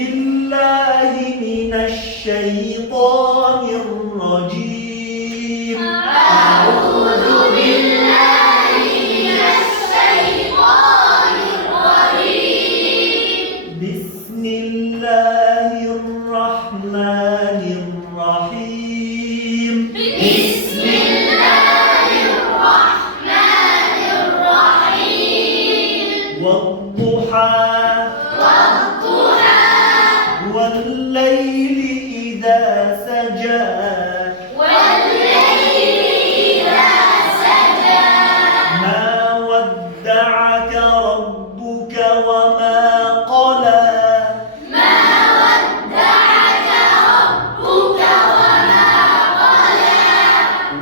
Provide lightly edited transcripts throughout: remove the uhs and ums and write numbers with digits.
بالله من الشيطان الرجيم. أعوذ بالله من الشيطان الرجيم. بسم الله الرحمن الرحيم. بسم الله الرحمن الرحيم. والضحى والضحى والليل إذا سجى والليل إذا سجى. ما ودعك ربك وما قلى ما ودعك ربك وما قلى.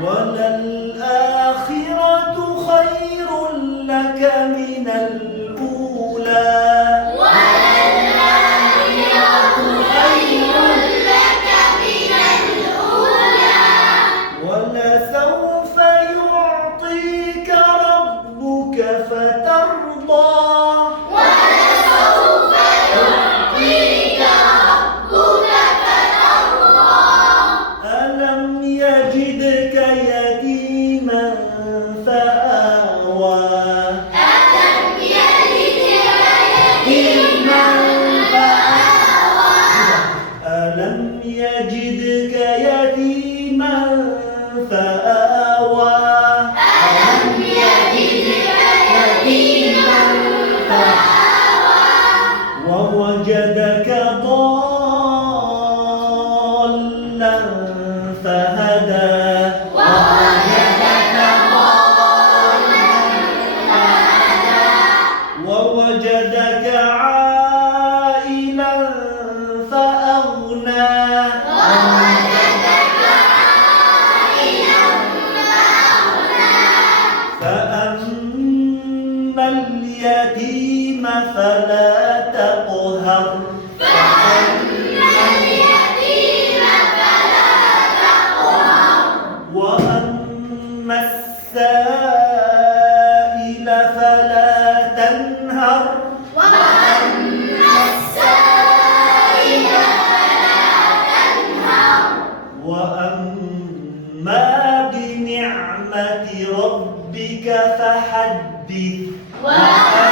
وللآخرة خير لك من الأولى وللآخرة خير لك من الأولى. ولسوف يعطيك ربك فترضى ولسوف يعطيك ربك فترضى. ألم يجدك يتيما فآوى ألم يجدك يتيما فآوى. ألم يجدك يتيما فآوى ألم يجدك يتيما فآوى. ووجدك ضالا فهدى ووجدك ضالا فهدى. ووجدك عائلا فأغنى ووجدك عائلا فأغنى. فأما اليتيم فلا تقهر فأما اليتيم فلا تقهر. وأما السائل فلا تنهر وأما السائل فلا تنهر. وأما بنعمة ربك فحدث وأما